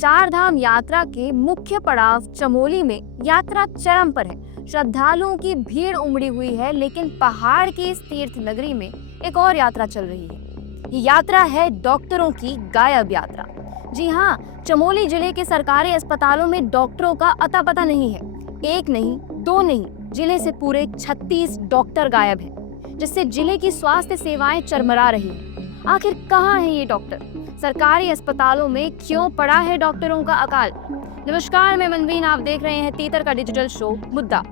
चार धाम यात्रा के मुख्य पड़ाव चमोली में यात्रा चरम पर है। श्रद्धालुओं की भीड़ उमड़ी हुई है, लेकिन पहाड़ की इस तीर्थ नगरी में एक और यात्रा चल रही है। ये यात्रा है डॉक्टरों की गायब यात्रा। जी हाँ, चमोली जिले के सरकारी अस्पतालों में डॉक्टरों का अता पता नहीं है। एक नहीं, दो नहीं, जिले से पूरे 36 डॉक्टर गायब हैं, जिससे जिले की स्वास्थ्य सेवाएं चरमरा रही हैं। आखिर कहाँ है ये डॉक्टर? सरकारी अस्पतालों में क्यों पड़ा है डॉक्टरों का अकाल? नमस्कार, मैं मनवीन, आप देख रहे हैं तीतर का डिजिटल शो मुद्दा।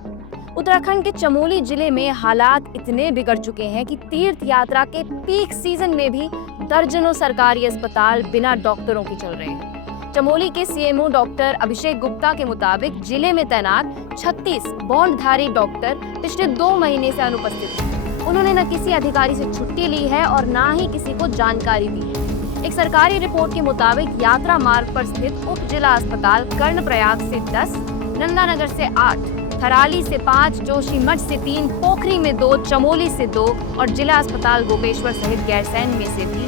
उत्तराखंड के चमोली जिले में हालात इतने बिगड़ चुके हैं कि तीर्थ यात्रा के पीक सीजन में भी दर्जनों सरकारी अस्पताल बिना डॉक्टरों के चल रहे हैं। चमोली के सीएमओ डॉक्टर अभिषेक गुप्ता के मुताबिक जिले में तैनात 36 बॉन्डधारी डॉक्टर पिछले 2 महीने से अनुपस्थित हैं। उन्होंने न किसी अधिकारी से छुट्टी ली है और न ही किसी को जानकारी दी है। एक सरकारी रिपोर्ट के मुताबिक यात्रा मार्ग पर स्थित उप जिला अस्पताल कर्णप्रयाग से 10, नंदानगर से 8, थराली से 5, जोशीमठ से 3, पोखरी में 2, चमोली से 2 और जिला अस्पताल गोपेश्वर सहित गैरसैंण में से भी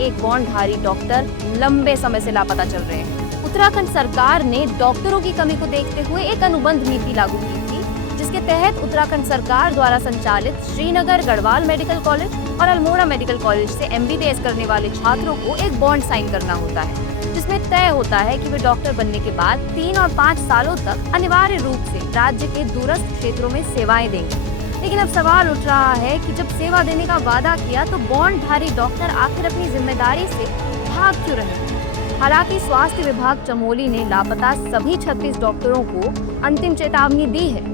एक बॉन्डधारी डॉक्टर लंबे समय से लापता चल रहे हैं। उत्तराखंड सरकार ने डॉक्टरों की कमी को देखते हुए एक अनुबंध नीति लागू की थी, जिसके तहत उत्तराखंड सरकार द्वारा संचालित श्रीनगर गढ़वाल मेडिकल कॉलेज और अल्मोड़ा मेडिकल कॉलेज से MBBS करने वाले छात्रों को एक बॉन्ड साइन करना होता है, जिसमें तय होता है कि वे डॉक्टर बनने के बाद 3 और 5 सालों तक अनिवार्य रूप से राज्य के दूरस्थ क्षेत्रों में सेवाएं देंगे। लेकिन अब सवाल उठ रहा है कि जब सेवा देने का वादा किया तो बॉन्डधारी डॉक्टर आखिर अपनी जिम्मेदारी से भाग क्यों रहे? हालांकि स्वास्थ्य विभाग चमोली ने लापता सभी 36 डॉक्टरों को अंतिम चेतावनी दी है।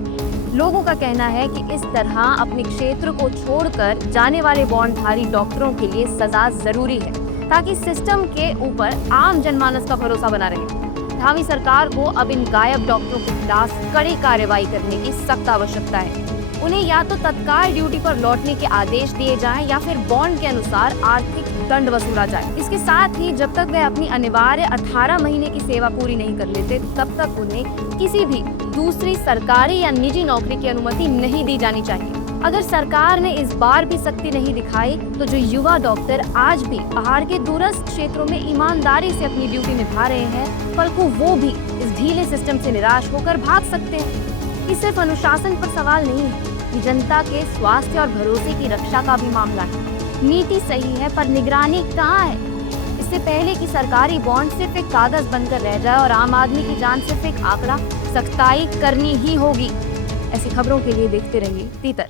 लोगों का कहना है कि इस तरह अपने क्षेत्र को छोड़कर जाने वाले बॉन्डधारी डॉक्टरों के लिए सजा जरूरी है, ताकि सिस्टम के ऊपर आम जनमानस का भरोसा बना रहे। धामी सरकार को अब इन गायब डॉक्टरों के खिलाफ कड़ी कार्रवाई करने की सख्त आवश्यकता है। उन्हें या तो तत्काल ड्यूटी पर लौटने के आदेश दिए जाएं या फिर बॉन्ड के अनुसार आर्थिक दंड वसूला जाए। इसके साथ ही जब तक वे अपनी अनिवार्य 18 महीने की सेवा पूरी नहीं कर लेते, तब तक उन्हें किसी भी दूसरी सरकारी या निजी नौकरी की अनुमति नहीं दी जानी चाहिए। अगर सरकार ने इस बार भी सख्ती नहीं दिखाई तो जो युवा डॉक्टर आज भी पहाड़ के दूरस्थ क्षेत्रों में ईमानदारी से अपनी ड्यूटी निभा रहे हैं, कल को वो भी इस ढीले सिस्टम से निराश होकर भाग सकते हैं। ये सिर्फ अनुशासन पर सवाल नहीं है, ये जनता के स्वास्थ्य और भरोसे की रक्षा का भी मामला है। नीति सही है पर निगरानी कहाँ है? इससे पहले कि सरकारी बॉन्ड सिर्फ एक कागज बनकर रह जाए और आम आदमी की जान सिर्फ एक आंकड़ा, सख्ताई करनी ही होगी। ऐसी खबरों के लिए देखते रहिए तीतर।